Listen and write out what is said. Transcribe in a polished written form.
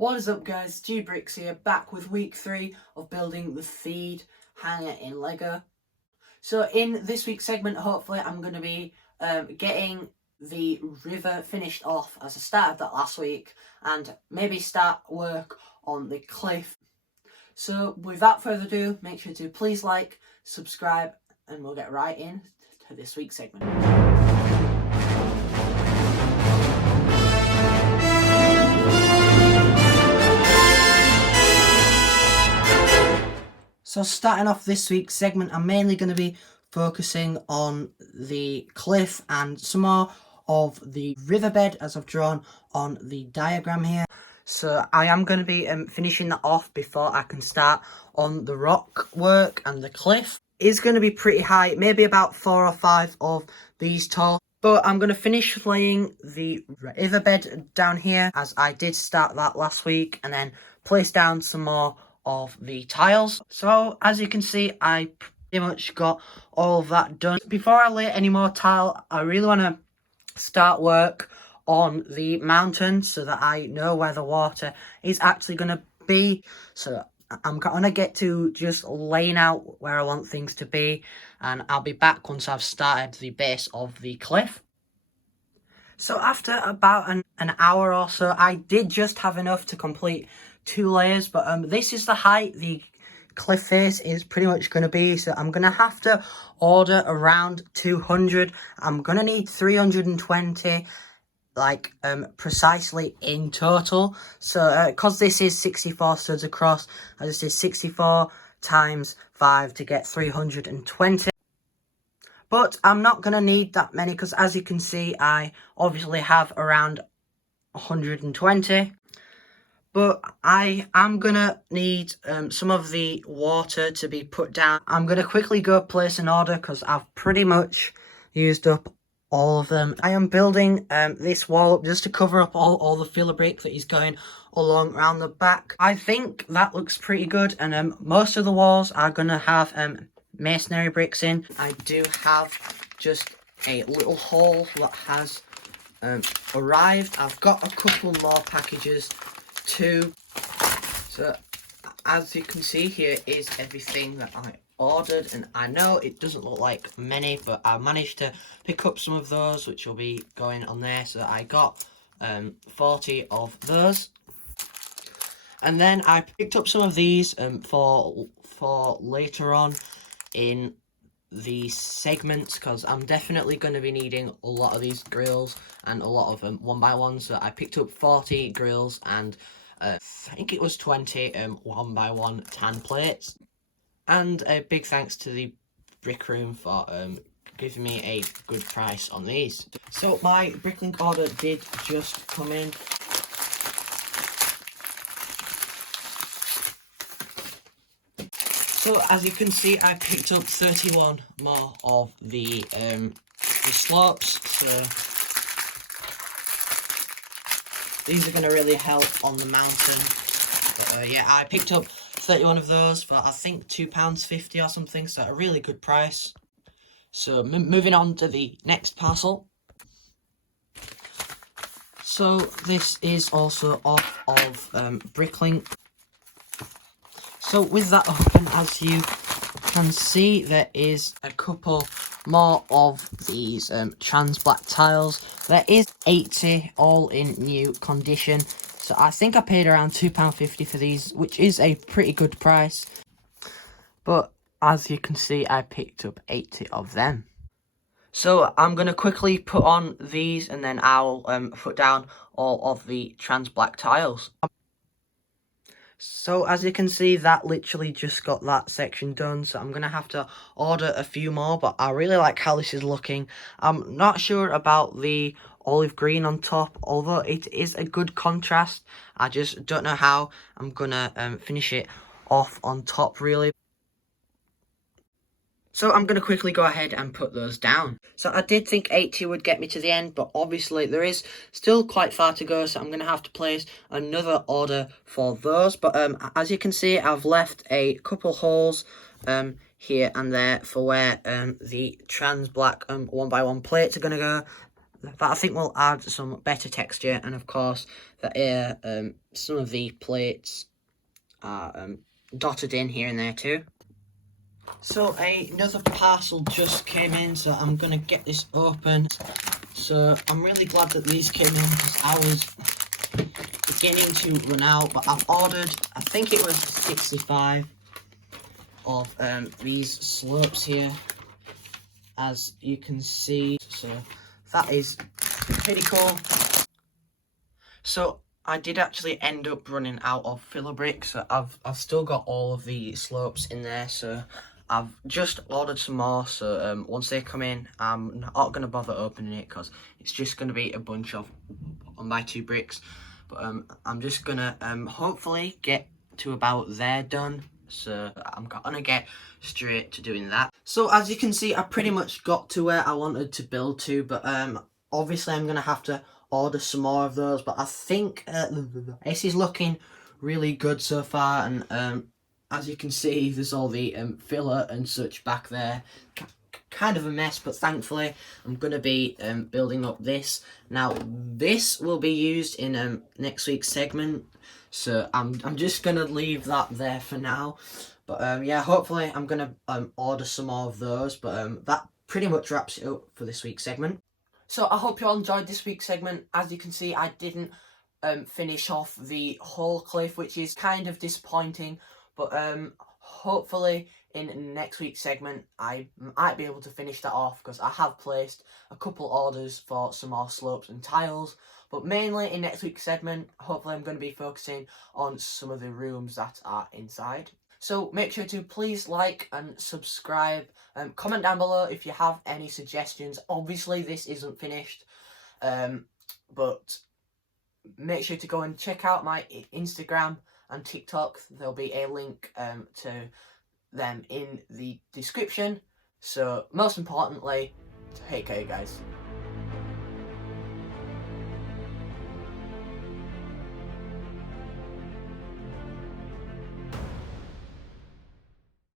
What is up guys, Brix here, back with week 3 of building the feed hanger in Lego. So in this week's segment, hopefully I'm going to be getting the river finished off as I started that last week, and maybe start work on the cliff. So without further ado, make sure to please like, subscribe, and we'll get right in to this week's segment. So starting off this week's segment, I'm mainly going to be focusing on the cliff and some more of the riverbed as I've drawn on the diagram here. So I am going to be finishing that off before I can start on the rock work, and the cliff is going to be pretty high, maybe about 4 or 5 of these tall. But I'm going to finish laying the riverbed down here, as I did start that last week, and then place down some more of the tiles. So as you can see, I pretty much got all of that done. Before I lay any more tile, I really want to start work on the mountain so that I know where the water is actually going to be. So I'm going to get to just laying out where I want things to be, and I'll be back once I've started the base of the cliff. So after about an hour or so, I did just have enough to complete 2 layers, but this is the height the cliff face is pretty much going to be. So I'm going to have to order around 200. I'm going to need 320 precisely in total. So because this is 64 studs across, I just did 64 times 5 to get 320. But I'm not going to need that many, because as you can see, I obviously have around 120. But I am going to need some of the water to be put down. I'm going to quickly go place an order because I've pretty much used up all of them. I am building this wall up just to cover up all the filler brick that is going along around the back. I think that looks pretty good, and most of the walls are going to have masonry bricks in. I do have just a little haul that has arrived. I've got a couple more packages too. So as you can see, here is everything that I ordered, and I know it doesn't look like many, but I managed to pick up some of those which will be going on there. So I got 40 of those, and then I picked up some of these for later on in the segments, because I'm definitely going to be needing a lot of these grills and a lot of 1x1s. So I picked up 40 grills and I think it was 20 1x1 tan plates. And a big thanks to the brick room for giving me a good price on these. So my bricklink order did just come in. So as you can see, I picked up 31 more of the slopes. So these are going to really help on the mountain. But yeah, I picked up 31 of those for I think £2.50 or something, so a really good price. So moving on to the next parcel. So this is also off of bricklink. So with that open, as you can see, there is a couple more of these trans black tiles. There is 80 all in new condition. So I think I paid around £2.50 for these, which is a pretty good price. But as you can see, I picked up 80 of them. So I'm going to quickly put on these, and then I'll put down all of the trans black tiles. So as you can see, that literally just got that section done. So I'm going to have to order a few more, but I really like how this is looking. I'm not sure about the olive green on top, although it is a good contrast. I just don't know how I'm going to finish it off on top really. So I'm going to quickly go ahead and put those down. So I did think 80 would get me to the end, but obviously there is still quite far to go, so I'm going to have to place another order for those. But as you can see, I've left a couple holes here and there for where the trans black 1x1 plates are going to go. I think will add some better texture, and of course that some of the plates are dotted in here and there too. So another parcel just came in, so I'm gonna get this open. So I'm really glad that these came in because I was beginning to run out, but I've ordered, I think it was 65 of these slopes here, as you can see. So that is pretty cool. So I did actually end up running out of filler bricks. So I've still got all of the slopes in there, so I've just ordered some more. So once they come in, I'm not gonna bother opening it because it's just gonna be a bunch of on my 2 bricks. But I'm just gonna hopefully get to about there done. So I'm gonna get straight to doing that. So as you can see, I pretty much got to where I wanted to build to, but obviously I'm gonna have to order some more of those. But I think this is looking really good so far, and as you can see, there's all the filler and such back there. Kind of a mess, but thankfully I'm going to be building up this. Now this will be used in next week's segment, so I'm just going to leave that there for now. But yeah, hopefully I'm going to order some more of those. But that pretty much wraps it up for this week's segment. So I hope you all enjoyed this week's segment. As you can see, I didn't finish off the whole cliff, which is kind of disappointing. But hopefully in next week's segment I might be able to finish that off, because I have placed a couple orders for some more slopes and tiles. But mainly in next week's segment, hopefully I'm going to be focusing on some of the rooms that are inside. So make sure to please like and subscribe. Comment down below if you have any suggestions. Obviously this isn't finished, but make sure to go and check out my Instagram and TikTok. There'll be a link to them in the description. So most importantly, take care guys.